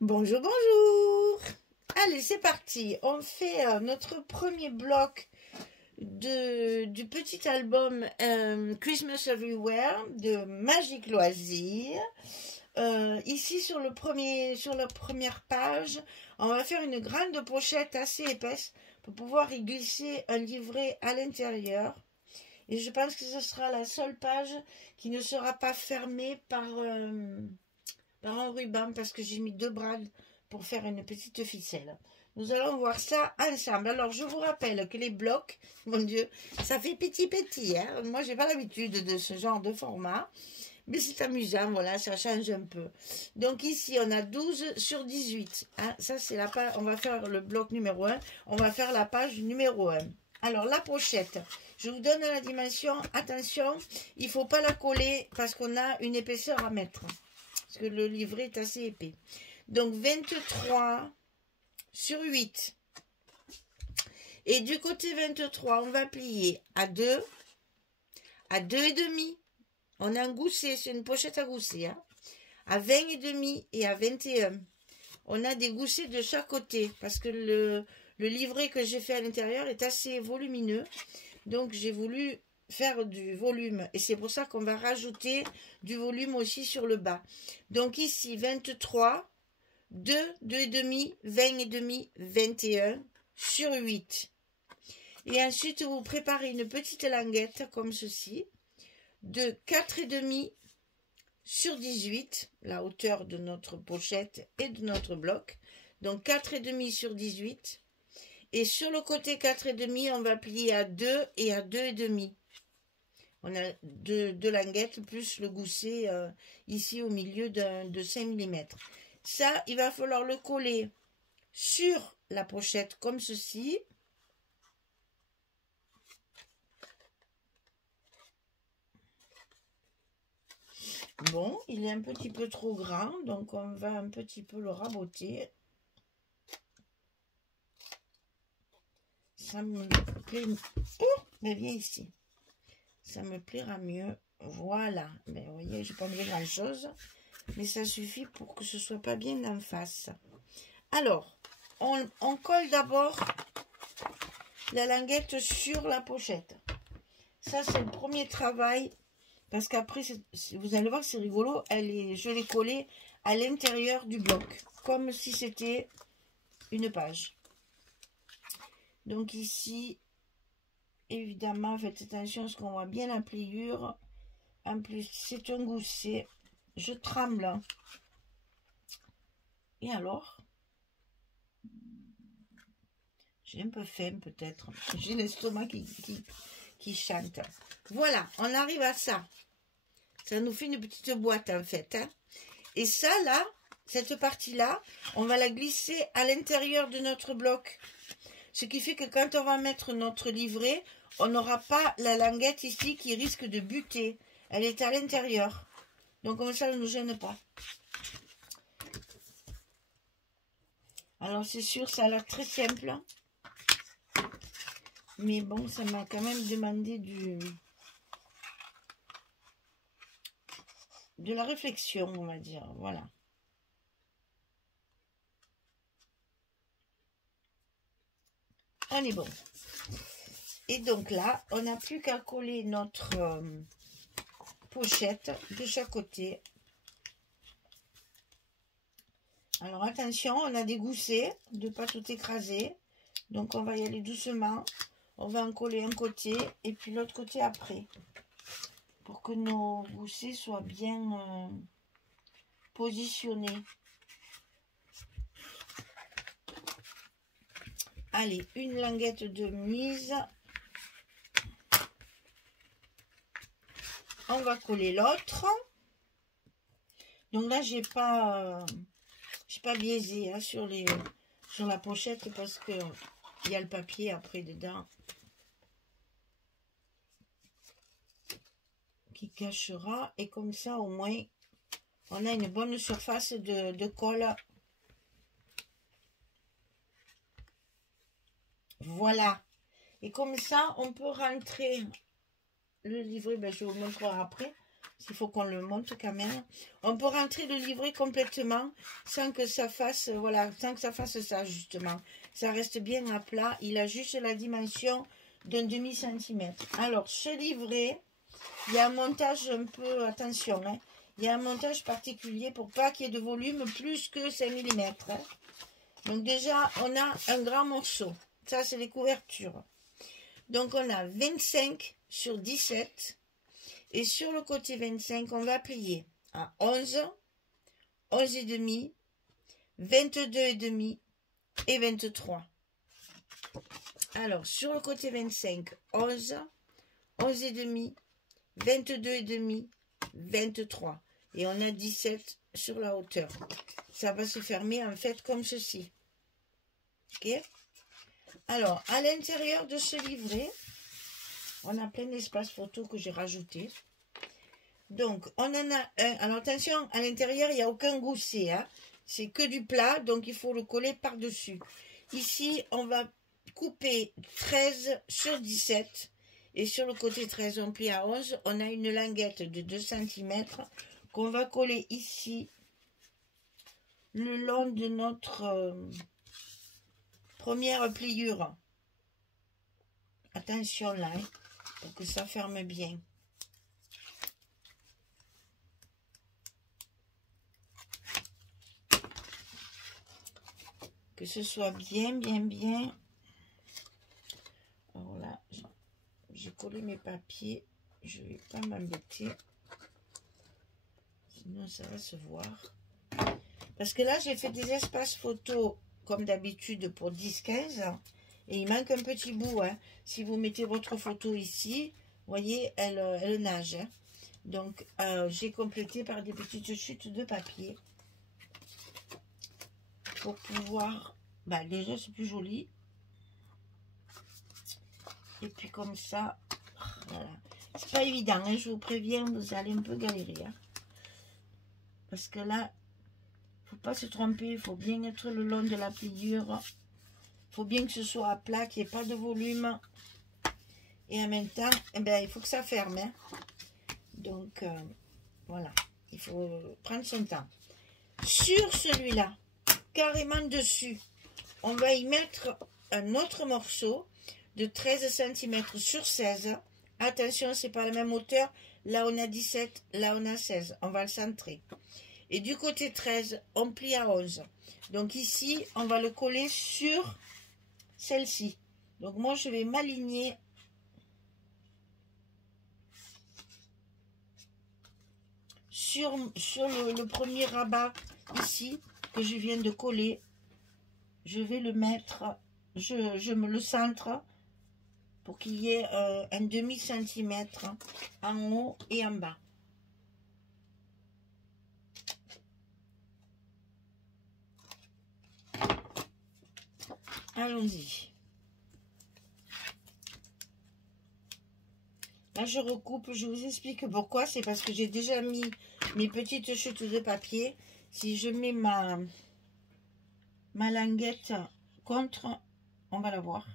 Bonjour, bonjour. Allez, c'est parti. On fait notre premier bloc du petit album Christmas Everywhere de Magic Loisirs. Ici sur la première page, on va faire une grande pochette assez épaisse pour pouvoir y glisser un livret à l'intérieur. Et je pense que ce sera la seule page qui ne sera pas fermée par un ruban parce que j'ai mis 2 brades pour faire une petite ficelle. Nous allons voir ça ensemble. Alors, je vous rappelle que les blocs, mon Dieu, ça fait petit, hein. Moi, j'ai pas l'habitude de ce genre de format. Mais c'est amusant, voilà, ça change un peu. Donc ici, on a 12 sur 18. Hein. Ça, c'est la page. On va faire le bloc numéro 1. On va faire la page numéro 1. Alors, la pochette. Je vous donne la dimension. Attention, il ne faut pas la coller parce qu'on a une épaisseur à mettre. Parce que le livret est assez épais. Donc, 23 sur 8. Et du côté 23, on va plier à 2, à 2,5. On a un gousset, c'est une pochette à gousset, hein, à 20,5 et à 21. On a des goussets de chaque côté parce que le livret que j'ai fait à l'intérieur est assez volumineux. Donc, j'ai voulu faire du volume. Et c'est pour ça qu'on va rajouter du volume aussi sur le bas. Donc, ici, 23, 2, 2,5, 20,5, 21 sur 8. Et ensuite, vous préparez une petite languette comme ceci, de 4,5 sur 18, la hauteur de notre pochette et de notre bloc. Donc 4,5 sur 18. Et sur le côté 4,5, on va plier à 2 et à 2,5. On a deux languettes plus le gousset ici au milieu de 5 mm. Ça, il va falloir le coller sur la pochette comme ceci. Bon, il est un petit peu trop grand, donc on va un petit peu le raboter. Ça me plaît. Oh, mais viens ici. Ça me plaira mieux. Voilà. Ben, vous voyez, je n'ai pas mis grand chose, mais ça suffit pour que ce soit pas bien en face. Alors, on colle d'abord la languette sur la pochette. Ça, c'est le premier travail. Parce qu'après, vous allez voir, c'est rigolo. Je l'ai collée à l'intérieur du bloc. Comme si c'était une page. Donc ici, évidemment, faites attention parce qu'on voit bien la pliure. En plus, c'est un gousset. Je tremble. Et alors? J'ai un peu faim peut-être. J'ai l'estomac qui chante. Voilà, on arrive à ça. Ça nous fait une petite boîte en fait. Hein. Et ça là, cette partie-là, on va la glisser à l'intérieur de notre bloc. Ce qui fait que quand on va mettre notre livret, on n'aura pas la languette ici qui risque de buter. Elle est à l'intérieur. Donc comme ça, elle ne nous gêne pas. Alors c'est sûr, ça a l'air très simple. Mais bon, ça m'a quand même demandé de la réflexion, on va dire. Voilà. On est bon. Et donc là, on n'a plus qu'à coller notre pochette de chaque côté. Alors attention, on a des goussets, de ne pas tout écraser. Donc on va y aller doucement. On va en coller un côté et puis l'autre côté après. Pour que nos goussets soient bien positionnés. Allez, une languette de mise. On va coller l'autre. Donc là, j'ai pas biaisé hein, sur la pochette parce que il y a le papier après dedans qui cachera. Et comme ça, au moins, on a une bonne surface de colle. Voilà. Et comme ça, on peut rentrer le livret. Ben, je vous montrerai après. Il faut qu'on le monte quand même. On peut rentrer le livret complètement sans que ça fasse, voilà, sans que ça fasse ça justement. Ça reste bien à plat. Il a juste la dimension d'un demi-centimètre. Alors, ce livret, il y a un montage un peu, attention, hein, il y a un montage particulier pour pas qu'il y ait de volume plus que 5 mm. Hein. Donc déjà, on a un grand morceau. Ça, c'est les couvertures. Donc, on a 25 sur 17. Et sur le côté 25, on va plier à 11, 11 et demi, 22 et demi et 23. Alors, sur le côté 25, 11, 11 et demi, 22 et demi, 23. Et on a 17 sur la hauteur. Ça va se fermer en fait comme ceci. Ok? Alors, à l'intérieur de ce livret, on a plein d'espaces photos que j'ai rajoutés. Donc, on en a un. Alors, attention, à l'intérieur, il n'y a aucun gousset. Hein. C'est que du plat, donc il faut le coller par-dessus. Ici, on va couper 13 sur 17. Et sur le côté 13, on plie à 11. On a une languette de 2 cm qu'on va coller ici, le long de notre première pliure. Attention là, hein, pour que ça ferme bien. Que ce soit bien. Alors là, j'ai collé mes papiers. Je ne vais pas m'embêter. Sinon, ça va se voir. Parce que là, j'ai fait des espaces photos, comme d'habitude, pour 10-15. Et il manque un petit bout. Hein. Si vous mettez votre photo ici, vous voyez, elle nage. Hein. Donc, j'ai complété par des petites chutes de papier. Pour pouvoir... Bah, déjà, c'est plus joli. Et puis, comme ça, voilà. C'est pas évident, hein, je vous préviens, vous allez un peu galérer. Hein. Parce que là, faut pas se tromper, il faut bien être le long de la pliure. Il faut bien que ce soit à plat, qu'il n'y ait pas de volume. Et en même temps, eh ben, il faut que ça ferme. Hein. Donc, voilà, il faut prendre son temps. Sur celui-là, carrément dessus, on va y mettre un autre morceau de 13 cm sur 16. Attention, c'est pas la même hauteur. Là, on a 17, là, on a 16. On va le centrer. Et du côté 13, on plie à 11. Donc ici, on va le coller sur celle-ci. Donc moi, je vais m'aligner sur le premier rabat ici que je viens de coller. Je vais le mettre, je me le centre pour qu'il y ait un demi-centimètre en haut et en bas. Allons-y. Là, je recoupe, je vous explique pourquoi. C'est parce que j'ai déjà mis mes petites chutes de papier. Si je mets ma languette contre, on va la voir.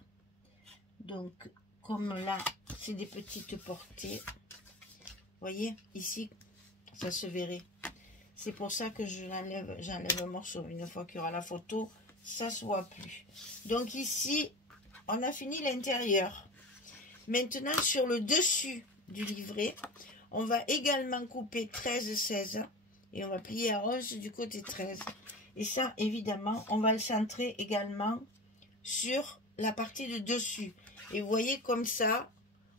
Donc, comme là, c'est des petites portées. Vous voyez, ici, ça se verrait. C'est pour ça que j'enlève un morceau. Une fois qu'il y aura la photo, ça ne se voit plus. Donc ici, on a fini l'intérieur. Maintenant, sur le dessus du livret, on va également couper 13-16 et on va plier à 11 du côté 13. Et ça, évidemment, on va le centrer également sur la partie de dessus. Et vous voyez, comme ça,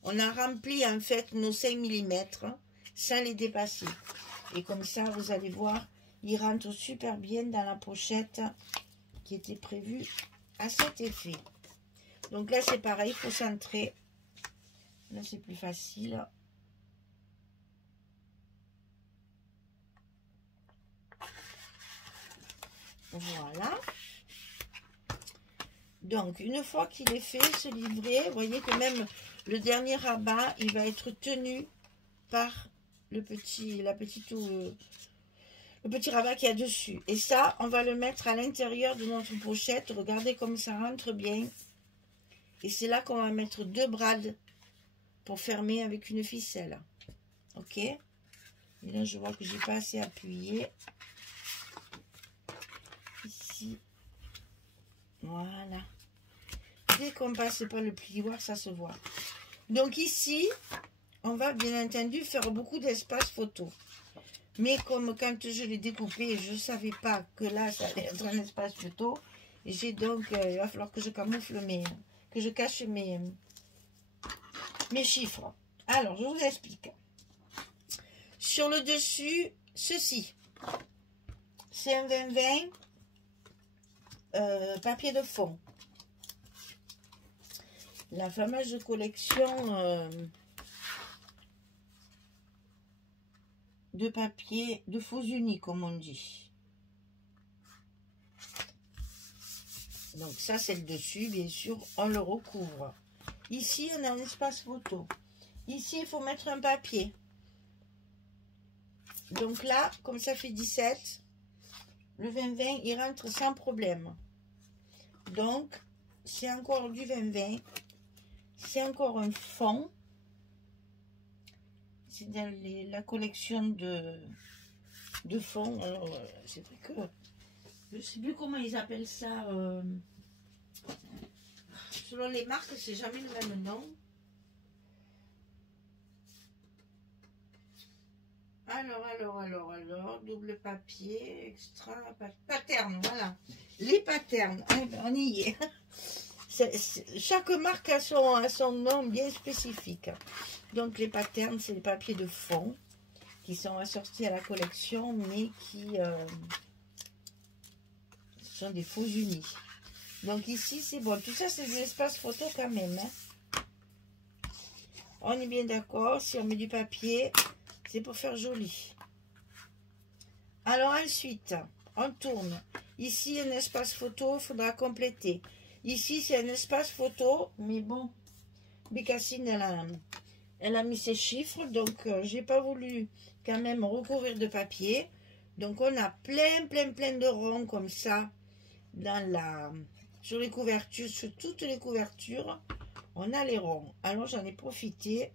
on a rempli en fait nos 5 mm sans les dépasser. Et comme ça, vous allez voir, il rentre super bien dans la pochette qui était prévue à cet effet. Donc là, c'est pareil, il faut centrer. Là, c'est plus facile. Voilà. Donc, une fois qu'il est fait, ce livret, vous voyez que même le dernier rabat, il va être tenu par le petit rabat qu'il y a dessus. Et ça, on va le mettre à l'intérieur de notre pochette. Regardez comme ça rentre bien. Et c'est là qu'on va mettre 2 brades pour fermer avec une ficelle. Ok? Et là, je vois que j'ai pas assez appuyé. Ici. Voilà. Dès qu'on passe par le plioir, ça se voit. Donc ici, on va bien entendu faire beaucoup d'espace photo. Mais comme quand je l'ai découpé, je ne savais pas que là, ça allait être un espace photo. J'ai donc, il va falloir que je camoufle que je cache mes chiffres. Alors, je vous explique. Sur le dessus, ceci. C'est un 20-20 papier de fond. La fameuse collection de papier de faux unis, comme on dit. Donc ça, c'est le dessus, bien sûr, on le recouvre. Ici, on a un espace photo. Ici, il faut mettre un papier. Donc là, comme ça fait 17, le 20-20, il rentre sans problème. Donc, c'est encore du 20-20. C'est encore un fond. C'est dans la collection de fonds. Alors, c'est vrai que je ne sais plus comment ils appellent ça. Selon les marques, c'est jamais le même nom. Alors, double papier, extra, pattern, voilà. Les patterns, on y est. Chaque marque a son nom bien spécifique. Donc les patterns, c'est les papiers de fond qui sont assortis à la collection, mais qui sont des faux unis. Donc ici, c'est bon. Tout ça, c'est des espaces photo quand même. Hein. On est bien d'accord, si on met du papier, c'est pour faire joli. Alors ensuite, on tourne. Ici, un espace photo, il faudra compléter. Ici, c'est un espace photo, mais bon, Bécassine, elle a mis ses chiffres, donc j'ai pas voulu quand même recouvrir de papier. Donc on a plein de ronds comme ça sur les couvertures, sur toutes les couvertures, on a les ronds. Alors j'en ai profité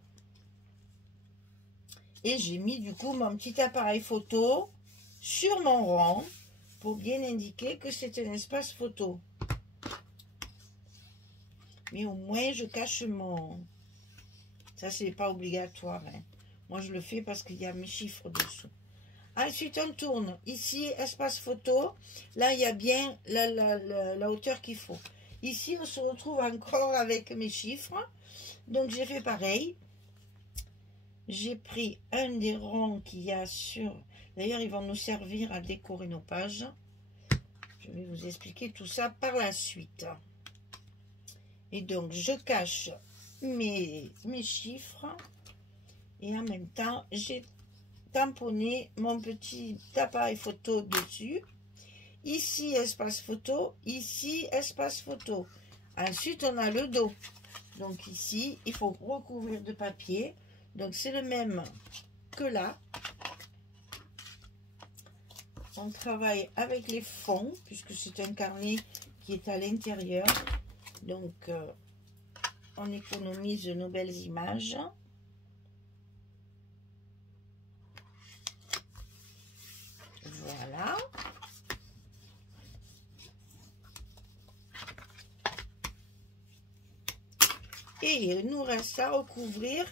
et j'ai mis du coup mon petit appareil photo sur mon rond pour bien indiquer que c'est un espace photo. Mais au moins je cache mon... Ça c'est pas obligatoire. Hein. Moi je le fais parce qu'il y a mes chiffres dessous. Ensuite on tourne. Ici espace photo. Là il y a bien la hauteur qu'il faut. Ici on se retrouve encore avec mes chiffres. Donc j'ai fait pareil. J'ai pris un des ronds qu'il y a sur... D'ailleurs ils vont nous servir à décorer nos pages. Je vais vous expliquer tout ça par la suite. Et donc je cache mes chiffres et en même temps j'ai tamponné mon petit appareil photo dessus. Ici espace photo, ici espace photo. Ensuite on a le dos. Donc ici il faut recouvrir de papier. Donc c'est le même que là. On travaille avec les fonds puisque c'est un carnet qui est à l'intérieur. Donc on économise nos belles images. Voilà. Et il nous reste à recouvrir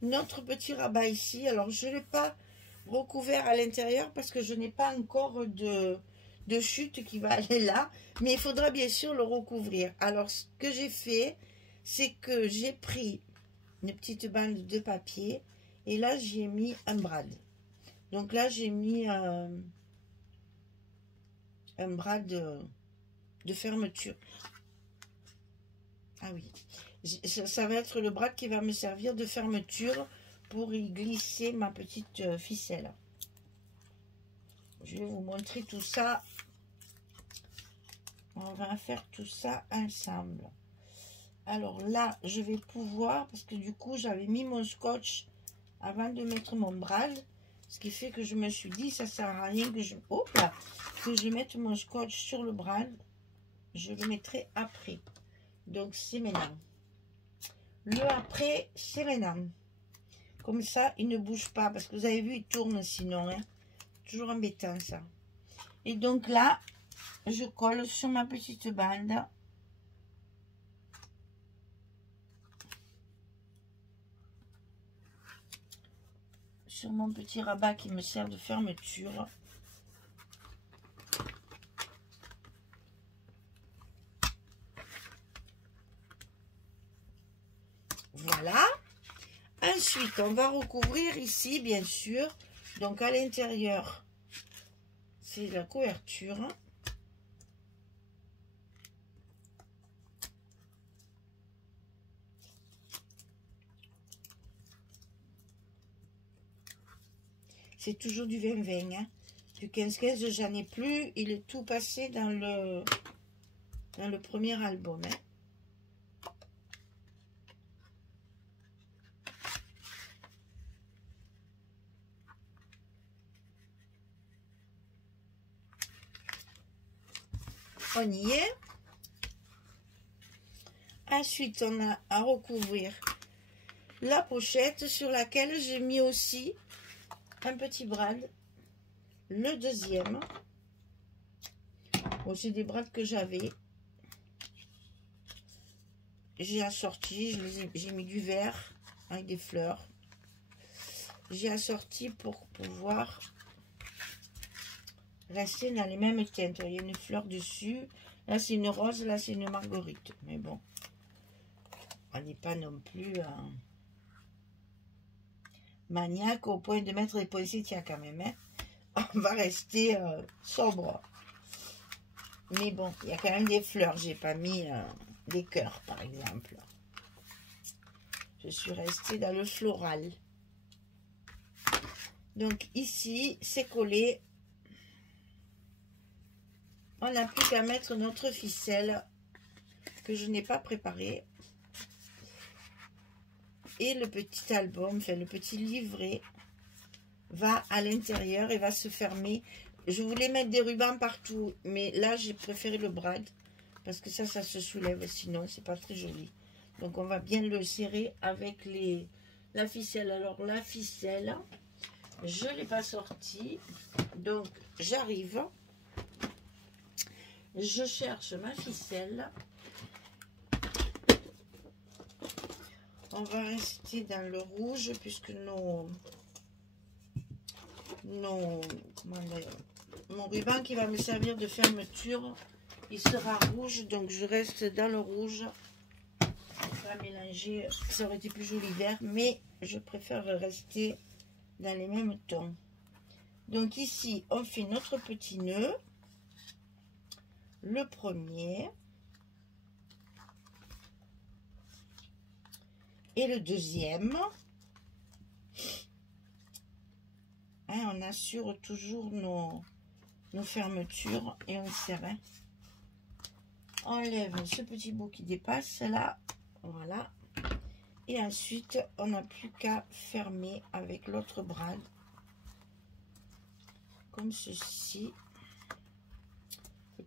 notre petit rabat ici. Alors je ne l'ai pas recouvert à l'intérieur parce que je n'ai pas encore de chute qui va aller là. Mais il faudra bien sûr le recouvrir. Alors ce que j'ai fait, c'est que j'ai pris une petite bande de papier et là j'ai mis un brad. Donc là j'ai mis un brad de fermeture. Ah oui, ça va être le brad qui va me servir de fermeture pour y glisser ma petite ficelle. Je vais vous montrer tout ça. On va faire tout ça ensemble. Alors là, je vais pouvoir, parce que du coup, j'avais mis mon scotch avant de mettre mon brad. Ce qui fait que je me suis dit, ça sert à rien que je mette mon scotch sur le brad. Je le mettrai après. Donc, c'est maintenant. Le après, c'est maintenant. Comme ça, il ne bouge pas. Parce que vous avez vu, il tourne sinon. Hein. Toujours embêtant, ça. Et donc là, je colle sur ma petite bande. Sur mon petit rabat qui me sert de fermeture. Voilà. Ensuite, on va recouvrir ici, bien sûr. Donc, à l'intérieur, c'est la couverture. C'est toujours du 20-20. Hein. Du 15-15, j'en ai plus. Il est tout passé dans le premier album. Hein. On y est. Ensuite, on a à recouvrir la pochette sur laquelle j'ai mis aussi un petit brad. Le deuxième. Bon, c'est des brads que j'avais. J'ai assorti, j'ai mis du vert avec des fleurs. J'ai assorti pour pouvoir rester dans les mêmes teintes. Il y a une fleur dessus. Là, c'est une rose. Là, c'est une marguerite. Mais bon, on n'est pas non plus maniaque au point de mettre les poinsettias quand même. Hein. On va rester sobre. Mais bon, il y a quand même des fleurs. J'ai pas mis des cœurs, par exemple. Je suis restée dans le floral. Donc ici, c'est collé. On n'a plus qu'à mettre notre ficelle que je n'ai pas préparée. Et le petit album, enfin le petit livret, va à l'intérieur et va se fermer. Je voulais mettre des rubans partout, mais là j'ai préféré le brad parce que ça se soulève, sinon c'est pas très joli. Donc on va bien le serrer avec la ficelle. Alors la ficelle, je ne l'ai pas sortie, donc j'arrive, je cherche ma ficelle. On va rester dans le rouge puisque mon ruban qui va me servir de fermeture, il sera rouge, donc je reste dans le rouge. On va mélanger, ça aurait été plus joli vert, mais je préfère rester dans les mêmes tons. Donc ici, on fait notre petit nœud, le premier et le deuxième. Hein, on assure toujours nos fermetures et on serre. Hein. On enlève ce petit bout qui dépasse là, voilà. Et ensuite, on n'a plus qu'à fermer avec l'autre brad, comme ceci.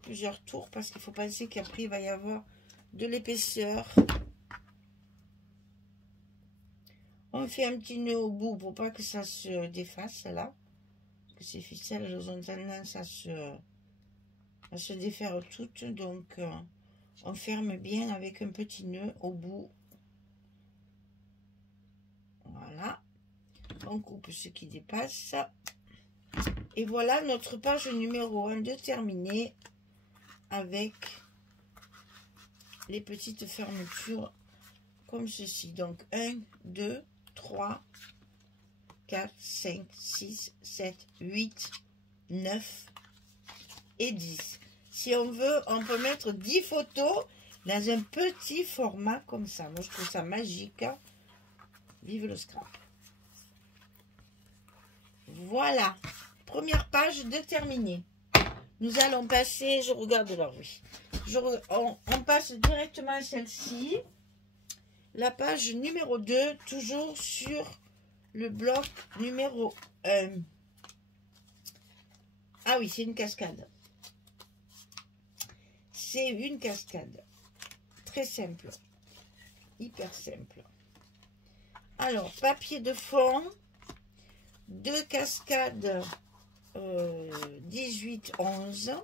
Plusieurs tours parce qu'il faut penser qu'après il va y avoir de l'épaisseur. On fait un petit nœud au bout pour pas que ça se défasse là, parce que ces ficelles elles ont tendance à se défaire toutes, donc on ferme bien avec un petit nœud au bout. Voilà, on coupe ce qui dépasse et voilà notre page numéro 1 de terminée avec les petites fermetures comme ceci. Donc 1, 2, 3, 4, 5, 6, 7, 8, 9 et 10. Si on veut, on peut mettre 10 photos dans un petit format comme ça. Moi, je trouve ça magique. Vive le scrap. Voilà. Première page de terminée. Nous allons passer, je regarde là, oui. On passe directement à celle-ci. La page numéro 2, toujours sur le bloc numéro 1. Ah oui, c'est une cascade. C'est une cascade. Très simple. Hyper simple. Alors, papier de fond, 2 cascades 18-11,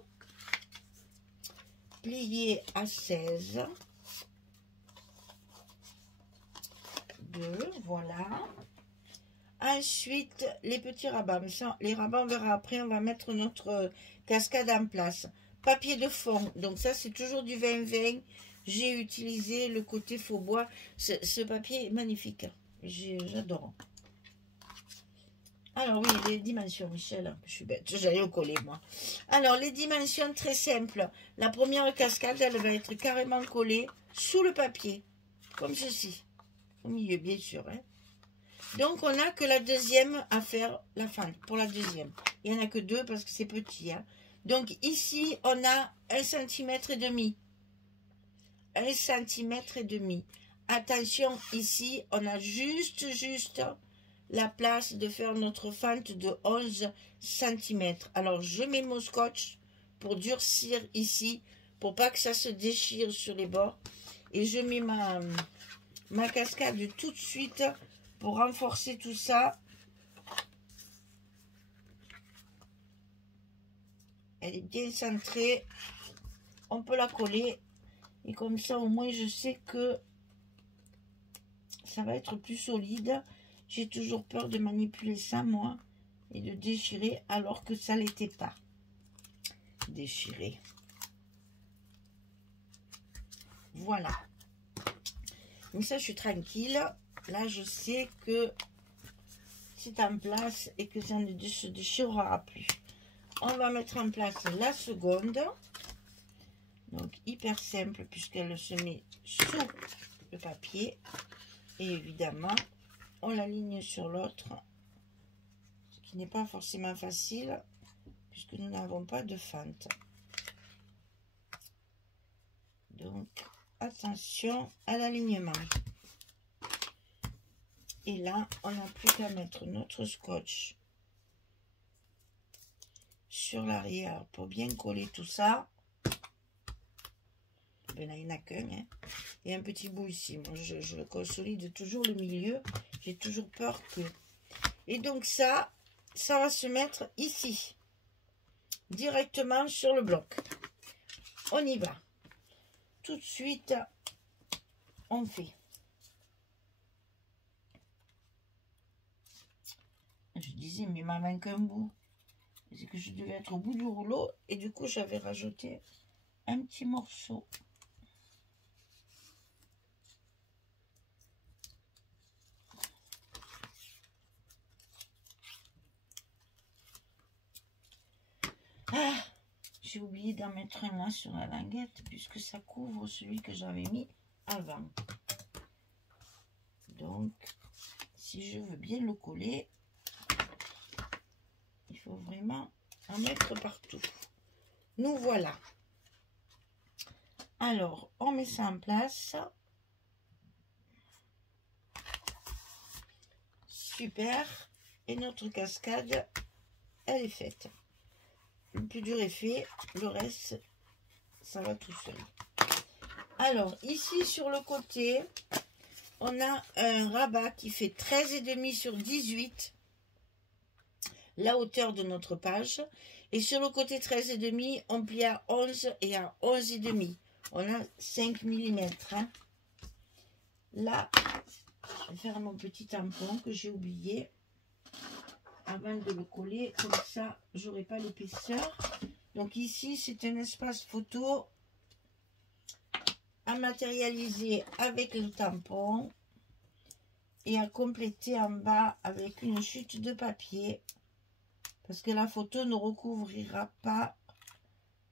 plié à 16, 2, voilà. Ensuite, les petits rabats. Mais ça, les rabats, on verra après, on va mettre notre cascade en place. Papier de fond, donc ça, c'est toujours du 20-20. J'ai utilisé le côté faux bois. Ce papier est magnifique. J'adore. Alors oui, les dimensions, Michel, je suis bête, j'allais au coller moi. Alors les dimensions très simples. La première cascade, elle va être carrément collée sous le papier, comme ceci, au milieu bien sûr. Hein. Donc on n'a que la deuxième à faire la fente, pour la deuxième. Il n'y en a que 2 parce que c'est petit. Hein. Donc ici, on a 1,5 cm. 1,5 cm. Attention, ici, on a juste la place de faire notre fente de 11 cm. Alors, je mets mon scotch pour durcir ici, pour pas que ça se déchire sur les bords. Et je mets ma cascade tout de suite pour renforcer tout ça. Elle est bien centrée. On peut la coller. Et comme ça, au moins, je sais que ça va être plus solide. J'ai toujours peur de manipuler ça, moi, et de déchirer, alors que ça ne l'était pas. Déchirer. Voilà. Donc ça, je suis tranquille. Là, je sais que c'est en place et que ça ne se déchirera plus. On va mettre en place la seconde. Donc, hyper simple, puisqu'elle se met sous le papier. Et évidemment, on l'aligne sur l'autre, ce qui n'est pas forcément facile puisque nous n'avons pas de fente. Donc, attention à l'alignement. Et là, on n'a plus qu'à mettre notre scotch sur l'arrière pour bien coller tout ça. Ben là, il n'y en a qu'un. Hein. Et un petit bout ici. Moi, je le consolide toujours le milieu. J'ai toujours peur que... Et donc ça va se mettre ici. Directement sur le bloc. On y va. Tout de suite, on fait. Je disais, mais ma main qu'un bout. C'est que je devais être au bout du rouleau. Et du coup, j'avais rajouté un petit morceau. Ah, j'ai oublié d'en mettre un là sur la languette puisque ça couvre celui que j'avais mis avant. Donc, si je veux bien le coller, il faut vraiment en mettre partout. Nous voilà. Alors, on met ça en place. Super. Et notre cascade, elle est faite. Le plus dur est fait, le reste, ça va tout seul. Alors, ici, sur le côté, on a un rabat qui fait 13,5 sur 18, la hauteur de notre page. Et sur le côté 13,5, on plie à 11 et à 11,5. On a 5 mm. Hein. Là, je vais faire mon petit tampon que j'ai oublié. Avant de le coller, comme ça, j'aurai pas l'épaisseur. Donc ici, c'est un espace photo à matérialiser avec le tampon et à compléter en bas avec une chute de papier parce que la photo ne recouvrira pas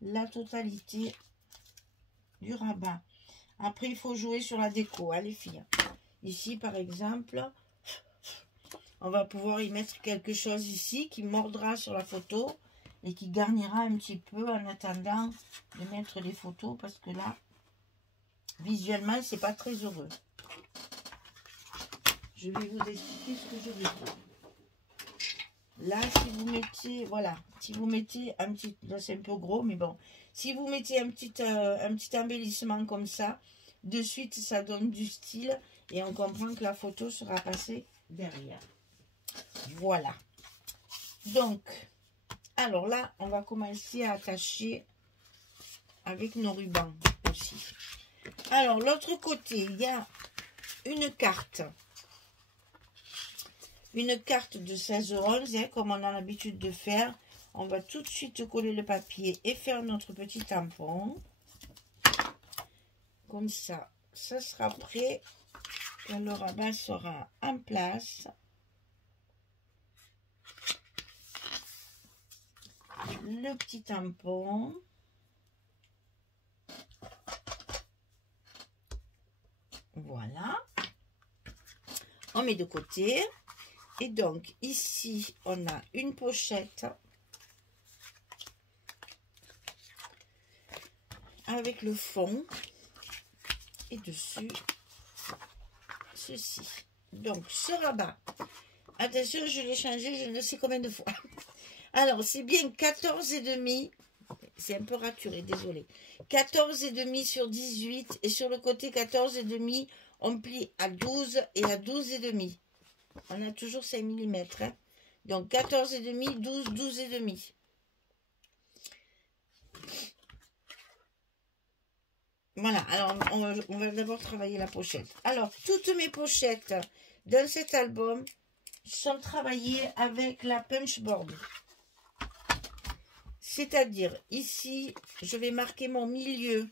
la totalité du rabat. Après, il faut jouer sur la déco, hein, les filles. Ici, par exemple, on va pouvoir y mettre quelque chose ici qui mordra sur la photo et qui garnira un petit peu en attendant de mettre les photos parce que là, visuellement, c'est pas très heureux. Je vais vous expliquer ce que je veux dire. Là, si vous mettez, voilà, si vous mettez un petit, là c'est un peu gros, mais bon, si vous mettez un petit embellissement comme ça, de suite, ça donne du style Et on comprend que la photo sera passée derrière. Voilà. Donc, alors là, on va commencer à attacher avec nos rubans aussi. Alors, l'autre côté, il y a une carte. Une carte de 16/11, hein, comme on a l'habitude de faire. On va tout de suite coller le papier et faire notre petit tampon. Comme ça, ça sera prêt quand le rabat sera en place. Le petit tampon. Voilà. On met de côté. Et donc, ici, on a une pochette avec le fond. Et dessus, ceci. Donc, ce rabat. Attention, je l'ai changé, je ne sais combien de fois. Alors, c'est bien 14,5. C'est un peu raturé, désolé. 14,5 sur 18. Et sur le côté 14,5, on plie à 12 et à 12,5. On a toujours 5 mm. Hein. Donc 14,5, 12, 12,5. Voilà, alors on va d'abord travailler la pochette. Alors, toutes mes pochettes dans cet album sont travaillées avec la punchboard. C'est-à-dire, ici, je vais marquer mon milieu.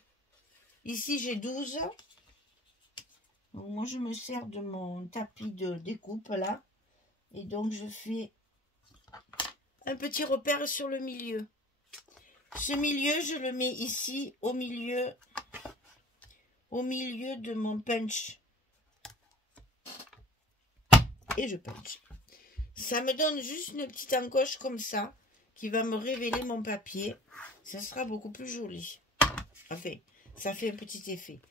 Ici, j'ai 12. Donc, moi, je me sers de mon tapis de découpe, là. Et donc, je fais un petit repère sur le milieu. Ce milieu, je le mets ici, au milieu de mon punch. Et je punch. Ça me donne juste une petite encoche comme ça, qui va me révéler mon papier. Ça sera beaucoup plus joli. Enfin, ça fait un petit effet.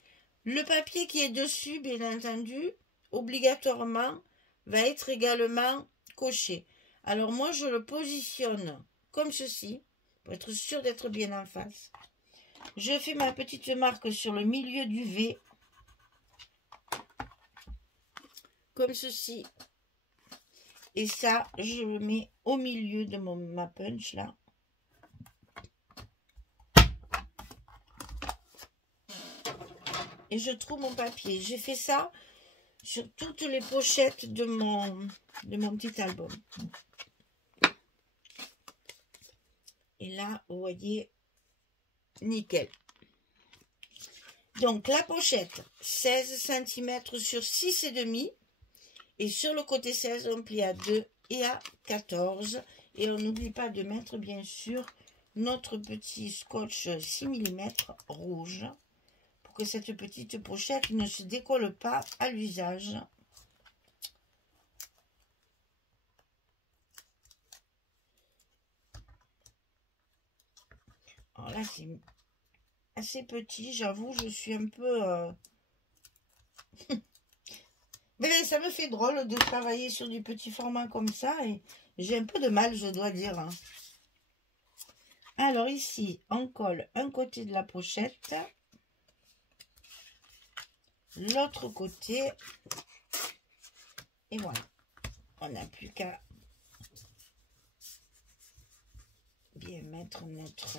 Le papier qui est dessus, bien entendu, obligatoirement, va être également coché. Alors moi, je le positionne comme ceci, pour être sûr d'être bien en face. Je fais ma petite marque sur le milieu du V, comme ceci. Et ça, je le mets au milieu de ma punch, là. Et je trouve mon papier. J'ai fait ça sur toutes les pochettes de mon petit album. Et là, vous voyez, nickel. Donc, la pochette, 16 cm sur 6,5. Et sur le côté 16, on plie à 2 et à 14. Et on n'oublie pas de mettre, bien sûr, notre petit scotch 6 mm rouge. Pour que cette petite pochette ne se décolle pas à l'usage. Alors là, c'est assez petit. J'avoue, je suis un peu... Mais ça me fait drôle de travailler sur du petit format comme ça. Et j'ai un peu de mal, je dois dire. Hein. Alors ici, on colle un côté de la pochette. L'autre côté. Et voilà. On n'a plus qu'à bien mettre notre...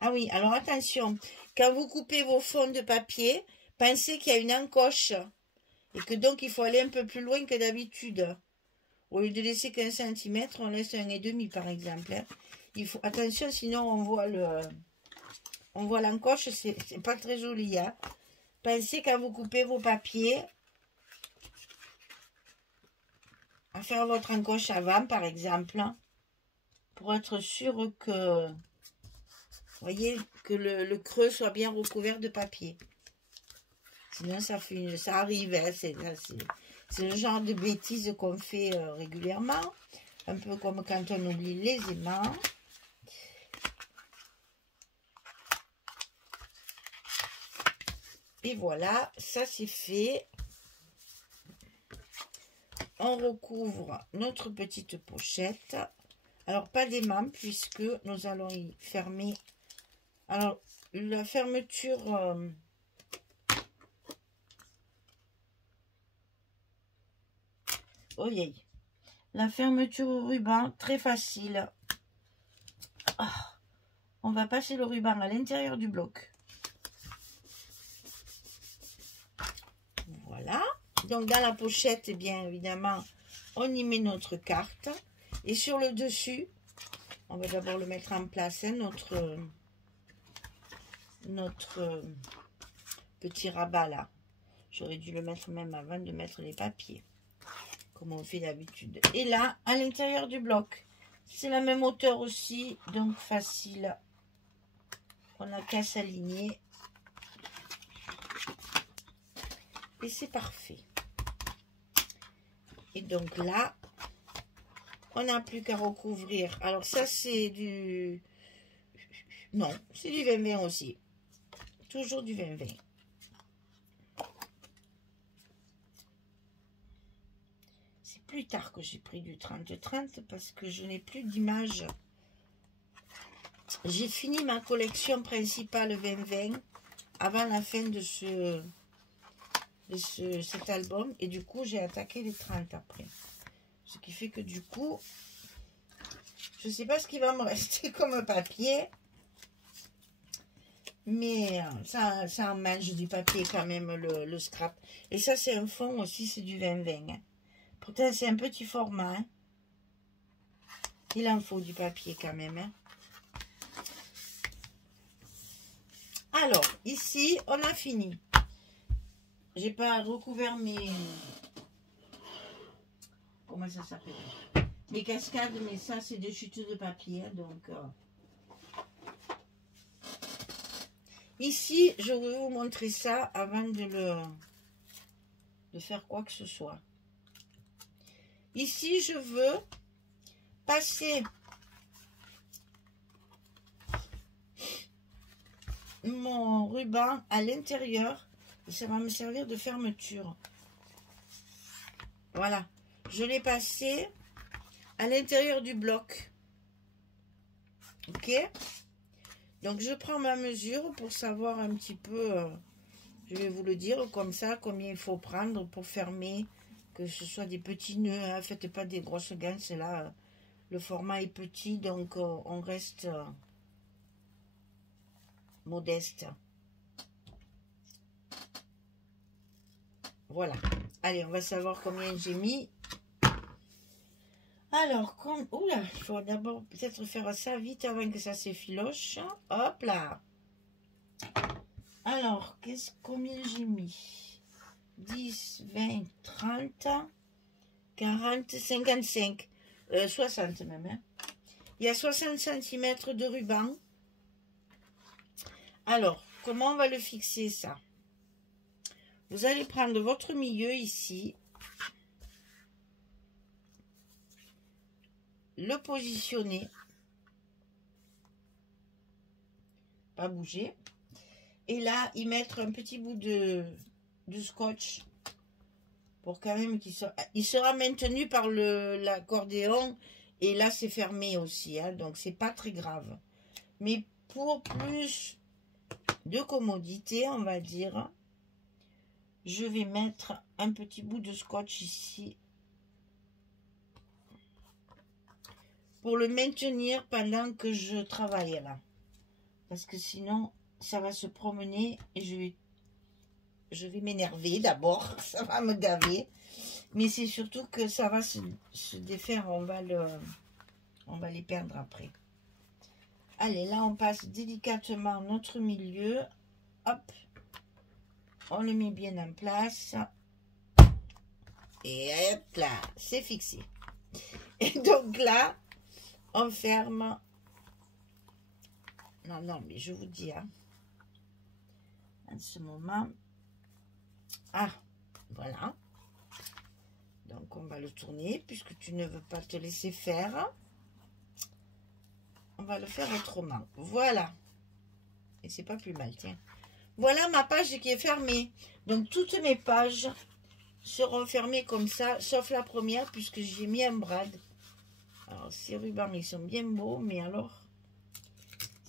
Ah oui, alors attention, quand vous coupez vos fonds de papier, pensez qu'il y a une encoche et que donc il faut aller un peu plus loin que d'habitude. Au lieu de laisser qu'1 cm, on laisse 1,5 par exemple. Hein. Il faut attention, sinon on voit l'encoche, c'est pas très joli. Hein. Pensez quand vous coupez vos papiers à faire votre encoche avant par exemple, pour être sûr que... Voyez, que le creux soit bien recouvert de papier. Sinon, ça arrive. Hein, c'est le genre de bêtises qu'on fait régulièrement. Un peu comme quand on oublie les aimants. Et voilà, ça c'est fait. On recouvre notre petite pochette. Alors, pas d'aimant puisque nous allons y fermer. Alors, la fermeture... oh yeah. La fermeture au ruban, très facile. Ah, on va passer le ruban à l'intérieur du bloc. Voilà. Donc dans la pochette, eh bien évidemment, on y met notre carte. Et sur le dessus, on va d'abord le mettre en place, hein, notre petit rabat là. J'aurais dû le mettre même avant de mettre les papiers, comme on fait d'habitude. Et là, à l'intérieur du bloc, c'est la même hauteur aussi, donc facile. On n'a qu'à s'aligner. Et c'est parfait. Et donc là, on n'a plus qu'à recouvrir. Alors ça, c'est du... non, c'est du 20-20 aussi. Toujours du 20-20. C'est plus tard que j'ai pris du 30-30 parce que je n'ai plus d'image. J'ai fini ma collection principale 20-20 avant la fin de cet album. Et du coup, j'ai attaqué les 30 après. Ce qui fait que du coup, je ne sais pas ce qui va me rester comme papier. Mais ça en mange du papier quand même, le scrap. Et ça, c'est un fond aussi, c'est du 20-20. Hein. Pourtant, c'est un petit format. Hein. Il en faut du papier quand même. Hein. Alors, ici, on a fini. J'ai pas recouvert mes... comment ça s'appelle? Mes cascades, mais ça, c'est des chutes de papier. Hein, donc... ici, je vais vous montrer ça avant de faire quoi que ce soit. Ici, je veux passer mon ruban à l'intérieur et ça va me servir de fermeture. Voilà, je l'ai passé à l'intérieur du bloc. Ok? Donc, je prends ma mesure pour savoir un petit peu, je vais vous le dire comme ça, combien il faut prendre pour fermer, que ce soit des petits nœuds, hein, faites pas des grosses ganses, là, le format est petit, donc on reste modeste. Voilà. Allez, on va savoir combien j'ai mis. Alors, comme... oula, il faut d'abord peut-être faire ça vite avant que ça s'effiloche. Hop là. Alors, combien j'ai mis? 10, 20, 30, 40, 55, 60 même. Hein. Il y a 60 cm de ruban. Alors, comment on va le fixer ça? Vous allez prendre votre milieu ici. Le positionner. Pas bouger. Et là, y mettre un petit bout de scotch. Pour quand même qu'il soit... il sera maintenu par l'accordéon. Et là, c'est fermé aussi. Hein, donc, c'est pas très grave. Mais pour plus de commodité, on va dire, je vais mettre un petit bout de scotch ici. Pour le maintenir pendant que je travaille là. Parce que sinon, ça va se promener et je vais m'énerver d'abord. Ça va me gaver. Mais c'est surtout que ça va se défaire. On va les perdre après. Allez, là, on passe délicatement notre milieu. Hop. On le met bien en place. Et hop là, c'est fixé. Et donc là, on ferme. Non, mais je vous dis, hein, en ce moment. Ah, voilà. Donc, on va le tourner, puisque tu ne veux pas te laisser faire. On va le faire autrement. Voilà. Et c'est pas plus mal, tiens. Voilà ma page qui est fermée. Donc, toutes mes pages seront fermées comme ça, sauf la première, puisque j'ai mis un brad. Alors, ces rubans, ils sont bien beaux, mais alors...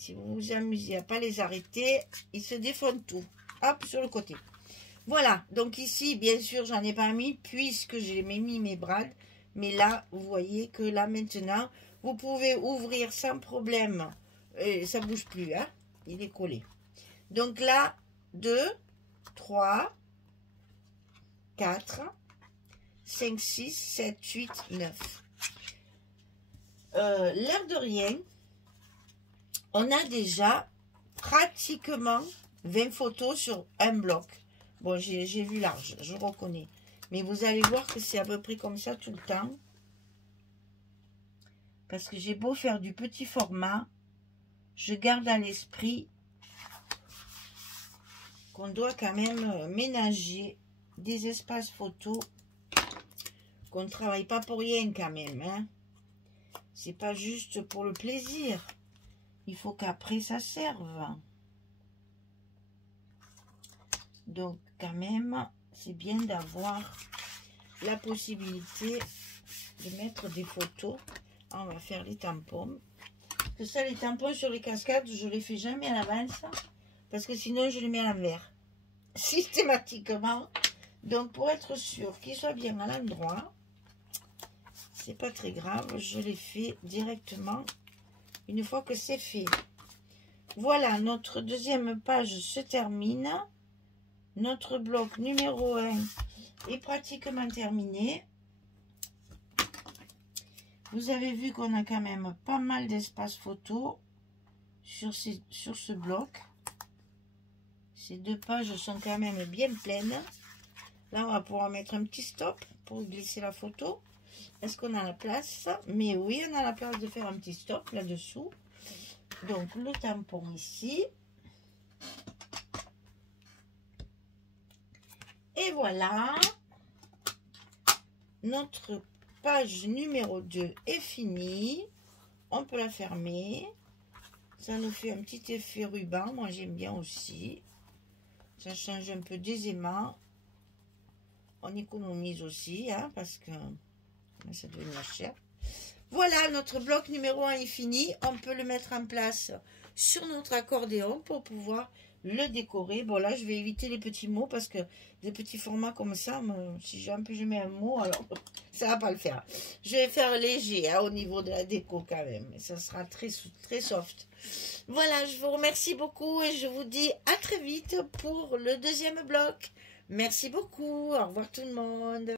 Si vous vous amusez à pas les arrêter, ils se défont tout. Hop, sur le côté. Voilà, donc ici, bien sûr, j'en ai pas mis puisque j'ai mis mes brades. Mais là, vous voyez que là, maintenant, vous pouvez ouvrir sans problème. Ça bouge plus, hein. Il est collé. Donc là, 2, 3, 4, 5, 6, 7, 8, 9. L'air de rien, on a déjà pratiquement 20 photos sur un bloc. Bon, j'ai vu large, je reconnais. Mais vous allez voir que c'est à peu près comme ça tout le temps. Parce que j'ai beau faire du petit format, je garde à l'esprit qu'on doit quand même ménager des espaces photos, qu'on ne travaille pas pour rien quand même, hein. C'est pas juste pour le plaisir. Il faut qu'après ça serve. Donc quand même, c'est bien d'avoir la possibilité de mettre des photos. On va faire les tampons. Que ça, les tampons sur les cascades, je les fais jamais à l'avance. Parce que sinon, je les mets à l'envers. Systématiquement. Donc pour être sûr qu'ils soient bien à l'endroit, c'est pas très grave, je les fais directement une fois que c'est fait. Voilà, notre deuxième page se termine. Notre bloc numéro 1 est pratiquement terminé. Vous avez vu qu'on a quand même pas mal d'espace photo sur ce bloc. Ces deux pages sont quand même bien pleines. Là, on va pouvoir mettre un petit stop pour glisser la photo. Est-ce qu'on a la place? Mais oui, on a la place de faire un petit stop là-dessous. Donc, le tampon ici. Et voilà. Notre page numéro 2 est finie. On peut la fermer. Ça nous fait un petit effet ruban. Moi, j'aime bien aussi. Ça change un peu des aimants. On économise aussi, hein, parce que ça devient cher. Voilà, notre bloc numéro 1 est fini. On peut le mettre en place sur notre accordéon pour pouvoir le décorer. Bon, là, je vais éviter les petits mots parce que des petits formats comme ça, si je mets un mot, alors ça va pas le faire. Je vais faire léger, hein, au niveau de la déco quand même. Ça sera très, très soft. Voilà, je vous remercie beaucoup et je vous dis à très vite pour le deuxième bloc. Merci beaucoup. Au revoir tout le monde.